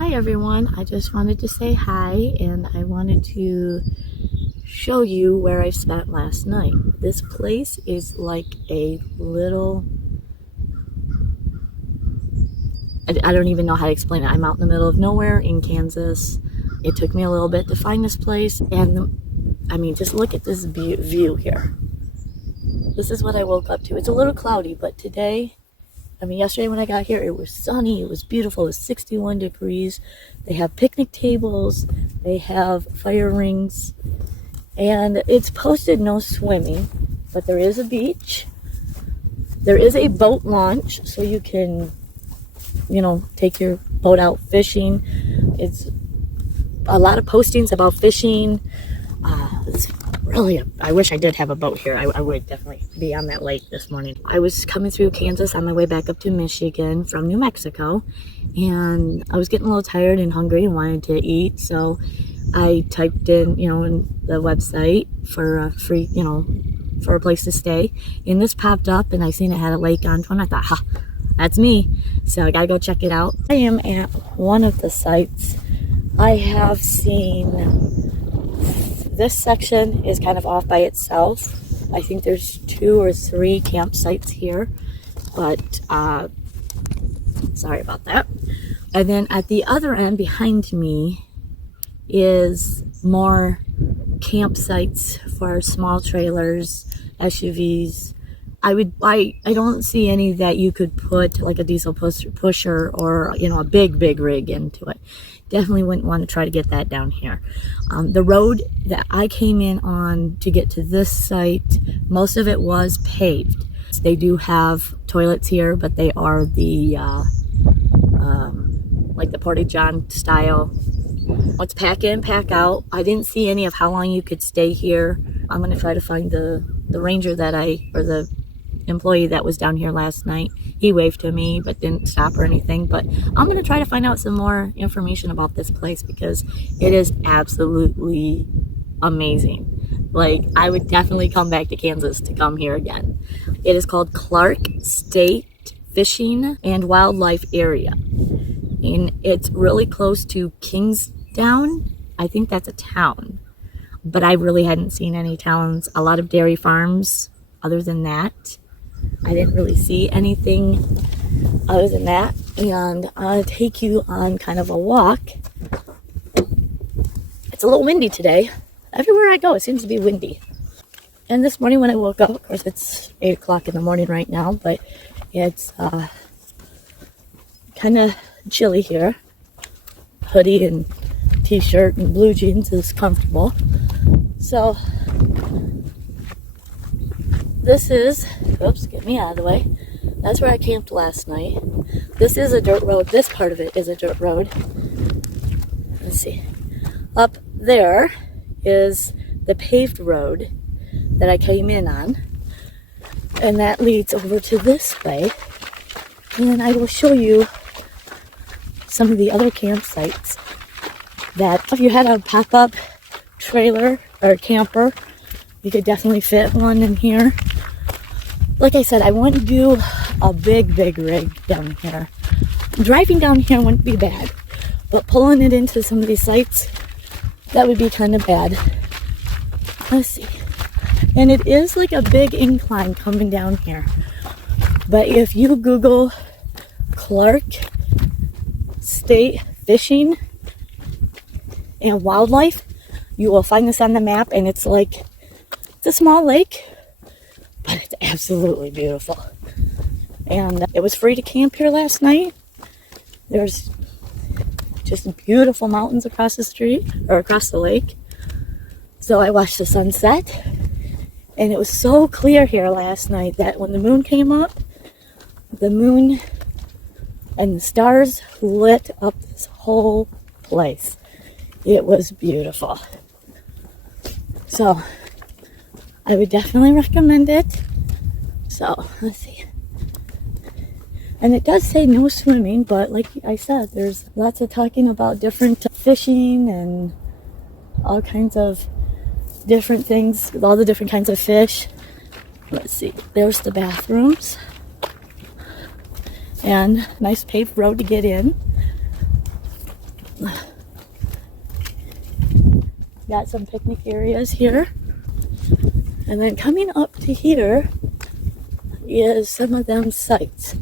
Hi everyone, I just wanted to say hi and I wanted to show you where I spent last night. This place is like a little, I don't even know how to explain it. I'm out in the middle of nowhere in Kansas. It took me a little bit to find this place and I mean just look at this view here. This is what I woke up to. It's a little cloudy, but today, yesterday when I got here, it was sunny, it was beautiful, it was 61 degrees. They have picnic tables, they have fire rings, and it's posted no swimming, but there is a beach. There is a boat launch, so you can, take your boat out fishing. It's a lot of postings about fishing. It's really, I wish I did have a boat here. I would definitely be on that lake this morning. I was coming through Kansas on my way back up to Michigan from New Mexico, and I was getting a little tired and hungry and wanted to eat, so I typed in, in the website for a free, for a place to stay, and this popped up, and I seen it had a lake on it, and I thought, ha, that's me, so I gotta go check it out. I am at one of the sites. I have seen this section is kind of off by itself. I think there's 2 or 3 campsites here, but sorry about that. And then at the other end behind me is more campsites for small trailers, SUVs. I don't see any that you could put like a diesel pusher or a big rig into it. Definitely wouldn't want to try to get that down here. The road that I came in on to get to this site, most of it was paved. They do have toilets here, but they are the like the Porta-John style. Let's pack in, pack out. I didn't see any of how long you could stay here. I'm gonna try to find the ranger or the employee that was down here last night. He waved to me but didn't stop or anything, but I'm going to try to find out some more information about this place because it is absolutely amazing. Like, I would definitely come back to Kansas to come here again. It is called Clark State Fishing and Wildlife Area, and it's really close to Kingsdown. I think that's a town, but I really hadn't seen any towns. A lot of dairy farms. Other than that, I didn't really see anything other than that, and I'll take you on kind of a walk. It's a little windy today. Everywhere I go, it seems to be windy. And this morning when I woke up, of course it's 8 o'clock in the morning right now, but it's kind of chilly here. Hoodie and t-shirt and blue jeans is comfortable. So this is, oops, get me out of the way. That's where I camped last night. This is a dirt road. This part of it is a dirt road. Let's see. Up there is the paved road that I came in on. And that leads over to this way. And I will show you some of the other campsites that if you had a pop-up trailer or camper, you could definitely fit one in here. Like I said, I wouldn't do a big rig down here. Driving down here wouldn't be bad, but pulling it into some of these sites, that would be kind of bad. Let's see. And it is like a big incline coming down here. But if you Google Clark State Fishing and Wildlife, you will find this on the map, and it's like, it's a small lake, but it's absolutely beautiful. And it was free to camp here last night. There's just beautiful mountains across the street, or across the lake. So I watched the sunset, and it was so clear here last night that when the moon came up, the moon and the stars lit up this whole place. It was beautiful. So I would definitely recommend it. So let's see. And it does say no swimming, but like I said, there's lots of talking about different fishing and all kinds of different things, with all the different kinds of fish. Let's see, there's the bathrooms. And nice paved road to get in. Got some picnic areas here. And then coming up to here is some of them sites.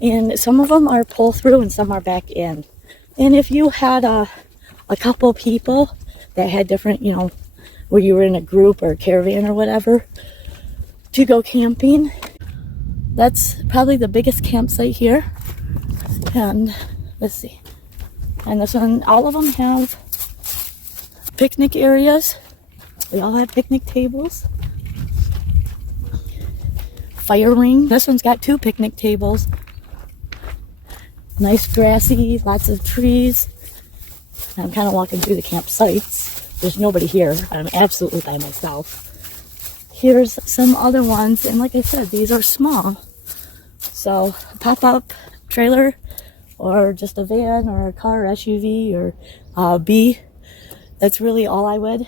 And some of them are pull through and some are back in. And if you had a couple people that had different, where you were in a group or a caravan or whatever, to go camping, that's probably the biggest campsite here. And let's see. And this one, all of them have picnic areas. They all have picnic tables. Fire ring. This one's got 2 picnic tables. Nice grassy, lots of trees. I'm kind of walking through the campsites. There's nobody here. I'm absolutely by myself. Here's some other ones, and like I said, these are small. So pop-up trailer, or just a van, or a car, SUV, or B. That's really all I would.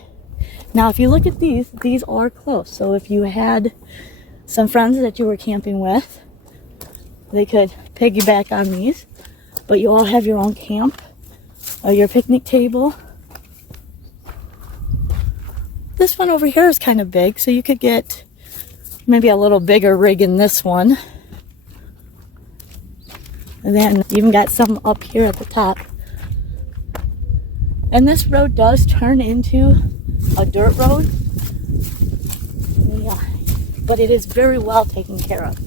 Now, if you look at these are close. So if you had some friends that you were camping with, they could piggyback on these. But you all have your own camp, or your picnic table. This one over here is kind of big, so you could get maybe a little bigger rig in this one. And then you even got some up here at the top. And this road does turn into a dirt road. Yeah, but it is very well taken care of.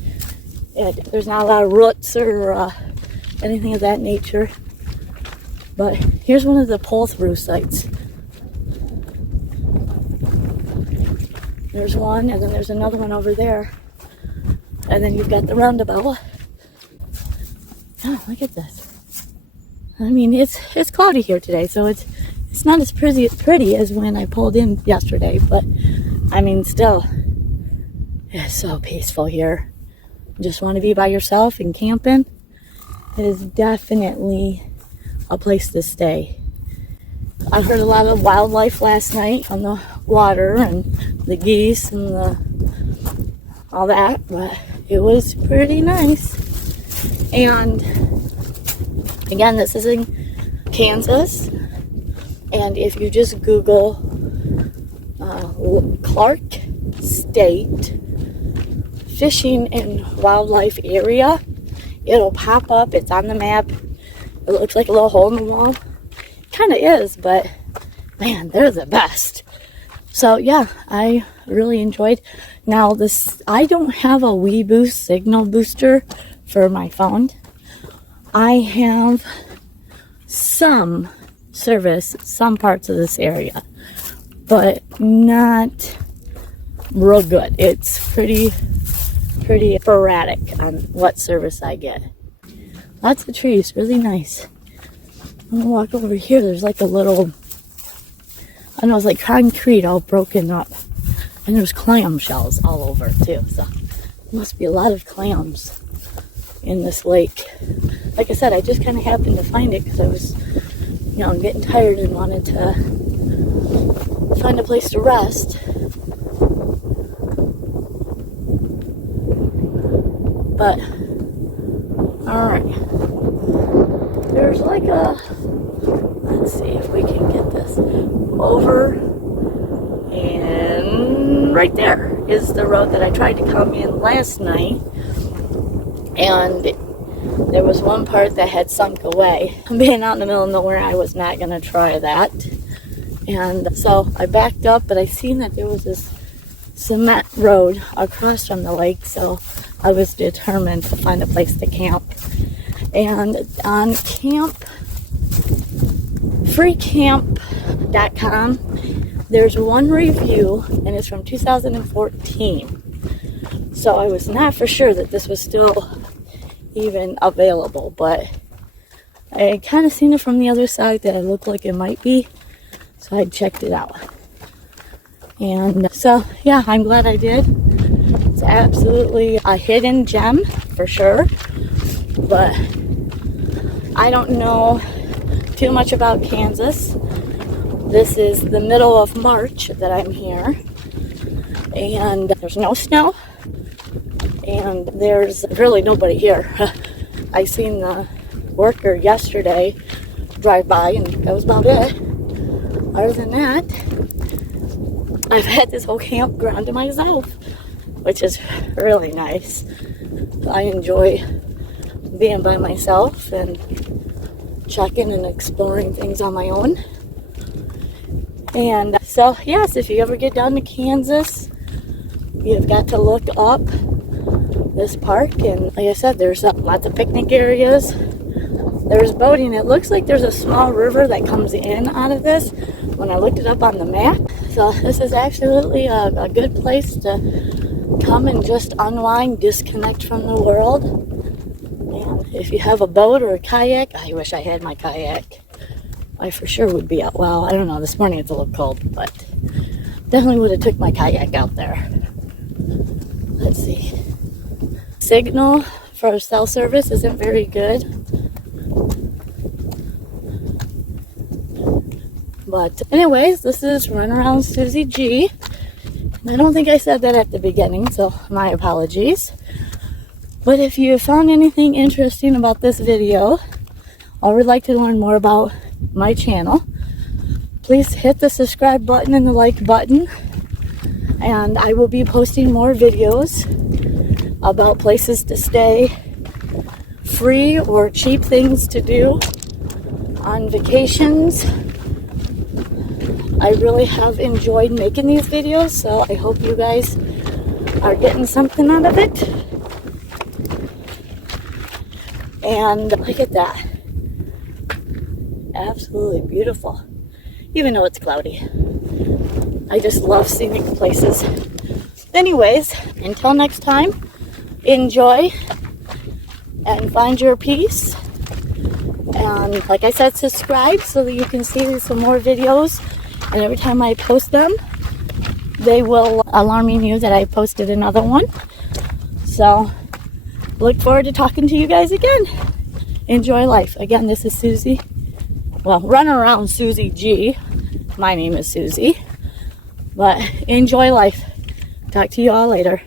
There's not a lot of roots or anything of that nature. But here's one of the pull-through sites. There's one, and then there's another one over there. And then you've got the roundabout. Oh, look at this. I mean, it's cloudy here today, so it's not as pretty as when I pulled in yesterday, but I mean, still, it's so peaceful here. You just want to be by yourself and camping. It is definitely a place to stay. I heard a lot of wildlife last night on the water and the geese and all that, but it was pretty nice. And again, this is in Kansas, and if you just Google Clark State Fishing and Wildlife Area, it'll pop up. It's on the map. It looks like a little hole in the wall. Kind of is, but man, they're the best. So yeah, I really enjoyed. Now I don't have a WeBoost signal booster for my phone. I have some service, some parts of this area, but not real good. It's pretty sporadic on what service I get. Lots of trees, really nice. I'm gonna walk over here. There's like a little, I don't know, it's like concrete all broken up. And there's clam shells all over too. So there must be a lot of clams in this lake. Like I said, I just kind of happened to find it because I was, getting tired and wanted to find a place to rest. But, alright. There's like let's see if we can get this over, and right there is the road that I tried to come in last night, and there was one part that had sunk away. Being out in the middle of nowhere, I was not going to try that, and so I backed up, but I seen that there was this cement road across from the lake, so I was determined to find a place to camp. And on freecamp.com, there's one review, and it's from 2014. So I was not for sure that this was still even available, but I kind of seen it from the other side that it looked like it might be, so I checked it out. And so, yeah, I'm glad I did. It's absolutely a hidden gem, for sure. But I don't know too much about Kansas. This is the middle of March that I'm here. And there's no snow. And there's really nobody here. I seen the worker yesterday drive by, and that was about it. Other than that, I've had this whole campground to myself, which is really nice. I enjoy being by myself and checking and exploring things on my own. And so, yes, if you ever get down to Kansas, you've got to look up this park. And like I said, there's lots of picnic areas. There's boating. It looks like there's a small river that comes in out of this when I looked it up on the map. So this is absolutely a good place to come and just unwind, disconnect from the world. And if you have a boat or a kayak, I wish I had my kayak. I for sure would be out. Well, I don't know. This morning it's a little cold, but definitely would have took my kayak out there. Let's see. Signal for cell service isn't very good. But anyways, this is Run Around Suzy G. I don't think I said that at the beginning, so my apologies. But if you found anything interesting about this video, or would like to learn more about my channel, please hit the subscribe button and the like button. And I will be posting more videos about places to stay, free or cheap things to do on vacations. I really have enjoyed making these videos, so I hope you guys are getting something out of it. And look at that. Absolutely beautiful. Even though it's cloudy. I just love scenic places. Anyways, until next time, enjoy and find your peace. And like I said, subscribe so that you can see some more videos. And every time I post them, they will alarm you that I posted another one. So, look forward to talking to you guys again. Enjoy life. Again, this is Suzy. Well, Run Around Suzy G. My name is Suzy. But enjoy life. Talk to you all later.